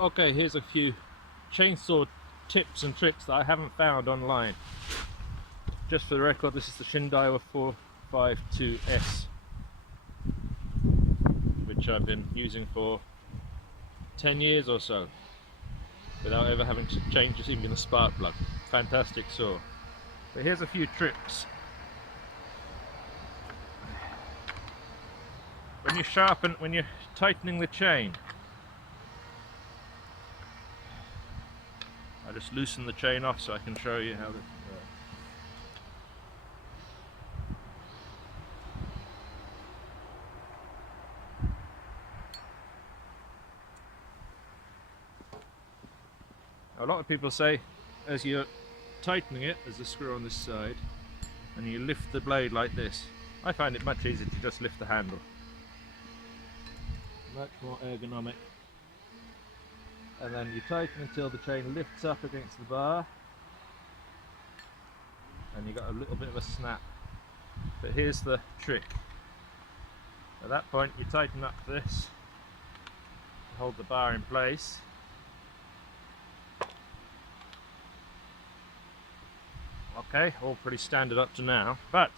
Okay, here's a few chainsaw tips and tricks that I haven't found online. Just for the record, this is the Shindaiwa 452S, which I've been using for 10 years or so without ever having to change even a spark plug. Fantastic saw. But here's a few tricks. When you're tightening the chain, I just loosen the chain off so I can show you how this works. A lot of people say as you're tightening it, there's a screw on this side, and you lift the blade like this. I find it much easier to just lift the handle. Much more ergonomic. And then you tighten until the chain lifts up against the bar, and you got a little bit of a snap. But here's the trick. At that point you tighten up this to hold the bar in place. Okay, all pretty standard up to now, but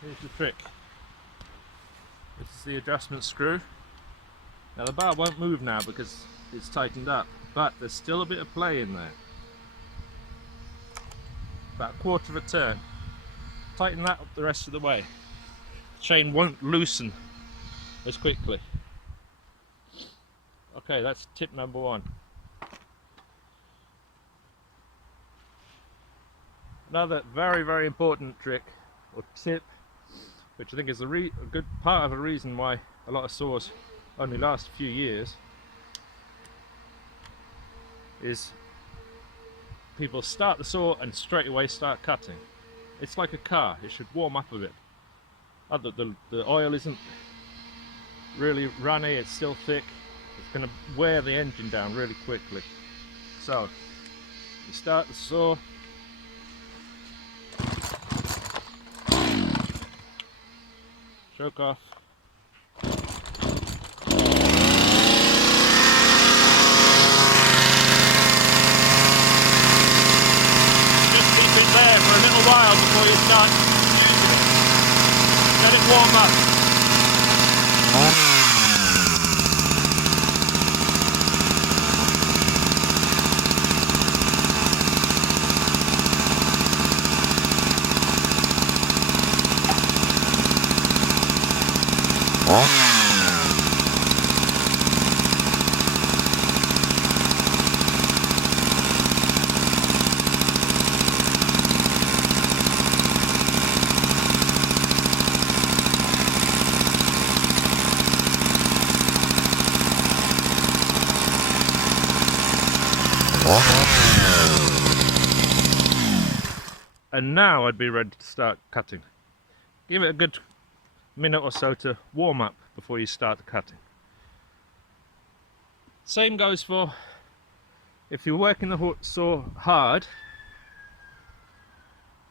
here's the trick. This is the adjustment screw. Now the bar won't move now because it's tightened up, but there's still a bit of play in there. About a quarter of a turn. Tighten that up the rest of the way. The chain won't loosen as quickly. Okay, that's tip number one. Another very, very important trick or tip, which I think is a good part of the reason why a lot of saws only last a few years, is people start the saw and straight away start cutting. It's like a car, it should warm up a bit. The oil isn't really runny, it's still thick. It's going to wear the engine down really quickly. So, you start the saw, choke off, there for a little while before you start using it. Let it warm up. And now I'd be ready to start cutting. Give it a good minute or so to warm up before you start the cutting. Same goes for if you're working the saw hard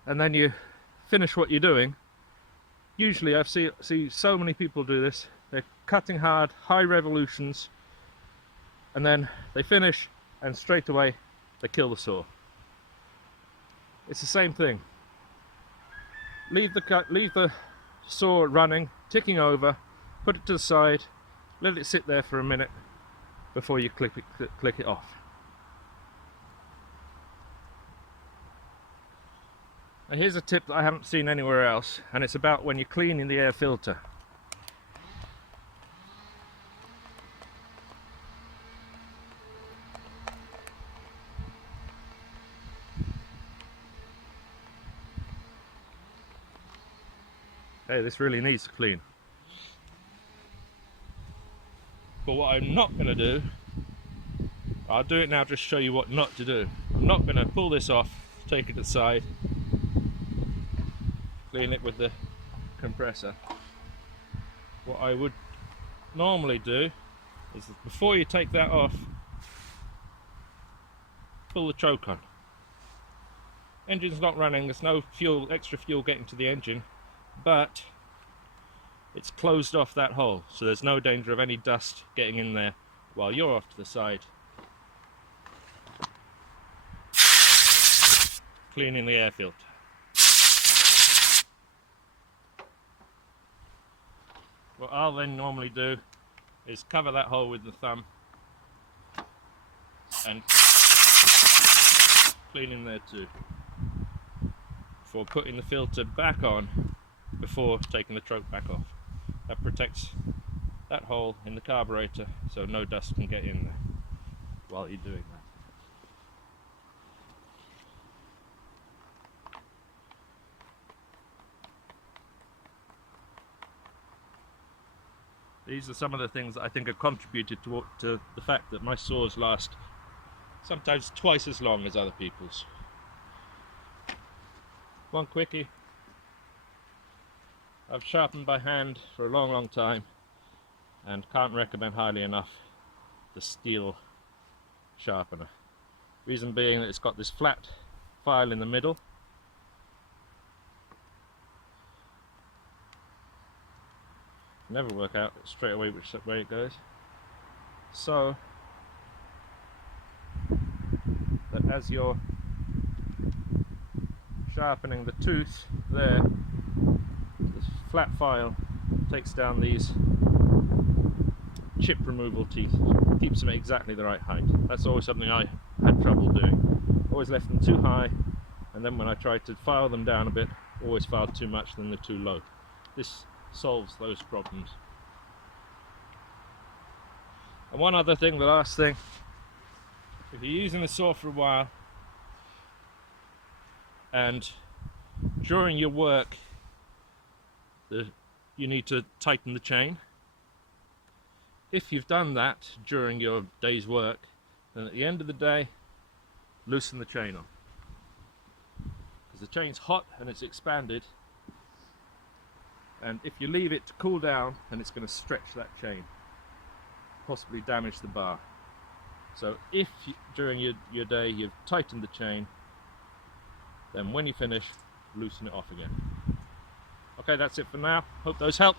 and then you finish what you're doing. Usually I see so many people do this. They're cutting hard, high revolutions, and then they finish and straight away they kill the saw. It's the same thing. Leave the saw running, ticking over, put it to the side, let it sit there for a minute before you click it off. Now here's a tip that I haven't seen anywhere else, and it's about when you're cleaning the air filter. Okay, this really needs to clean. But what I'm not going to do, I'll do it now just to show you what not to do. I'm not going to pull this off, take it aside, clean it with the compressor. What I would normally do is that before you take that off, pull the choke on. Engine's not running, there's no extra fuel getting to the engine, but it's closed off that hole, so there's no danger of any dust getting in there while you're off to the side cleaning the air filter. What I'll then normally do is cover that hole with the thumb and clean in there too, before putting the filter back on, before taking the choke back off. That protects that hole in the carburetor so no dust can get in there while you're doing that. These are some of the things that I think have contributed to the fact that my saws last sometimes twice as long as other people's. One quickie. I've sharpened by hand for a long time and can't recommend highly enough the steel sharpener. Reason being that it's got this flat file in the middle. Never work out straight away which way it goes. So that as you're sharpening the tooth there, this flat file takes down these chip removal teeth, keeps them at exactly the right height. That's always something I had trouble doing. Always left them too high, and then when I tried to file them down a bit, always filed too much, then they're too low. This solves those problems. And one other thing, the last thing, if you're using the saw for a while and during your work you need to tighten the chain, if you've done that during your day's work, then at the end of the day loosen the chain on, because the chain's hot and it's expanded, and if you leave it to cool down, then it's going to stretch that chain, possibly damage the bar. So if during your day you've tightened the chain, then when you finish, loosen it off again. Okay, that's it for now. Hope those help.